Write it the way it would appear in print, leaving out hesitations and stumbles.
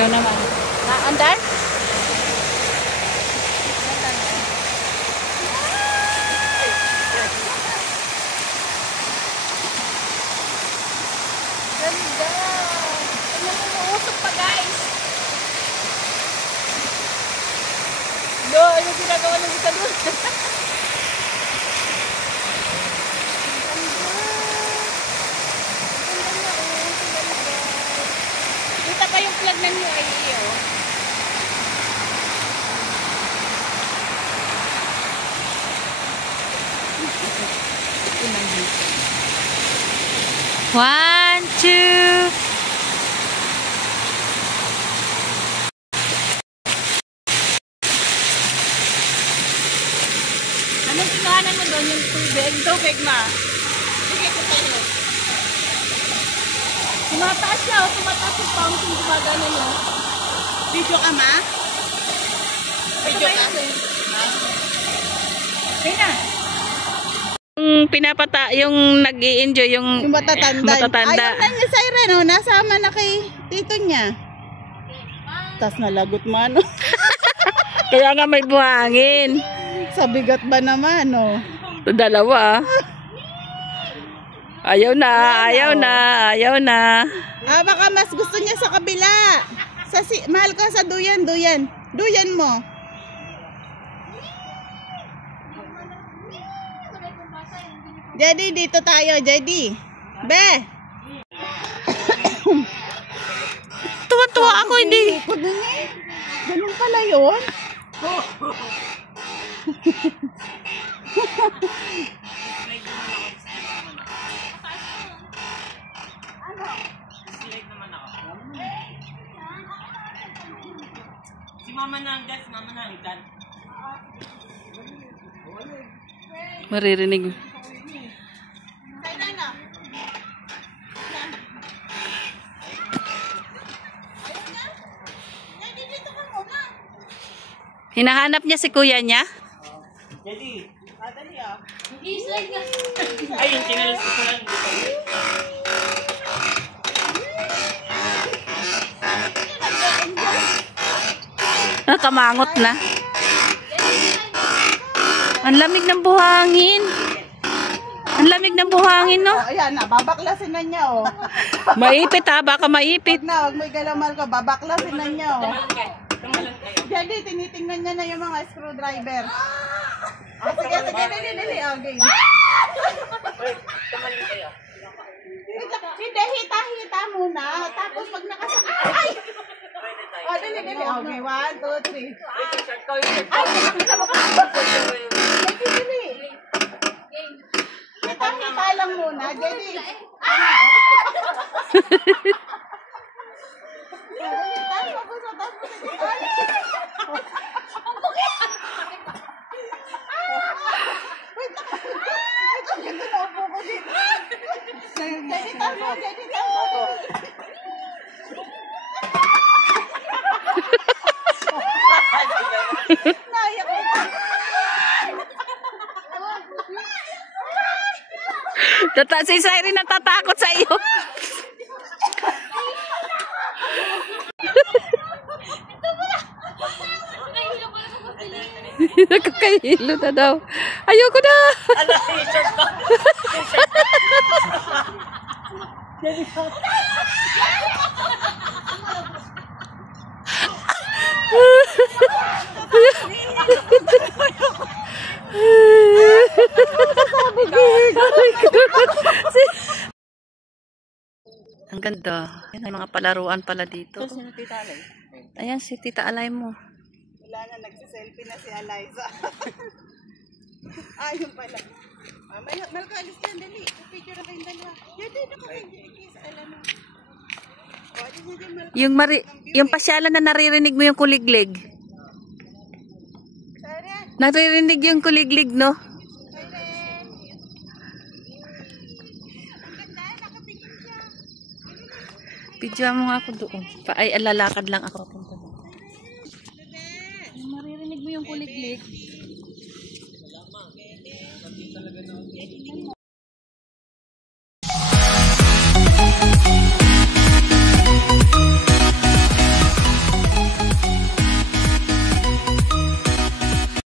Ikaw naman. Andar? Ganda! Tignan mo, uusok pa guys! No, ano ginagawa ng isa doon? Kita pa yung flag ng UAE, oh. One, two. Anong kinuhanan mo doon yung tubig? Tubig, ma. Sige, katayo. Tumataas siya, o tumataas yung fountain, gumagano nyo. Video ka, ma? Video ka? Sige na. Pinapata, yung nag-i-enjoy, yung matatanda. Ayaw na niya, Siren, oh. Nasama na kay tito niya. Tas nalagot man, oh. Kaya nga may buhangin. Sa bigat ba naman, oh. Dalawa. Ayaw na, ayaw na, ayaw na. Ah, baka mas gusto niya sa kabila. Mahal ka sa duyan, duyan. Duyan mo. Jadi, dito tayo, Jadi. Be! Tuwa-tuwa ako, hindi. Ganun pala yun. Si mama na hanggan, si mama na hanggan. Maririnig. Hinahanap niya si kuya niya? Jadi, Dali, ah. ay, yung channel ko lang. Nakamangot na. Ang lamig ng buhangin. Ang lamig ng buhangin, no? Oh, ayan na, babaklasin na niya, oh. Maipit ha, baka maipit. Wag may galamal ka, babaklasin na niya, oh. Jadi, tinitingnan niya na yung mga screwdriver. Oh, sige, dali, okay. Hindi, hita-hita muna. Tapos pag ay! Oh, dali, okay, 1, 2, 3. Ay, dali. Hita-hita lang muna. Jadi, Si Siren natatakot sa iyo. Nakakahilo na daw. Ayoko na. Ala, t-shirt ko. Ang ganda. Yan ay mga palaruan pala dito. sino Tita Alay? Ayan si Tita Alay mo. Wala na, nagsiselfie na si Eliza. Ayun pala. Malkalis ka, dali. Picture na kayong dalawa. Yan din ako kayo. Yung pasyalan na naririnig mo yung kuliglig. Naririnig yung kuliglig, no? Video mo nga ako doon. Ay, alalakad lang ako. Maririnig mo yung kuliglig.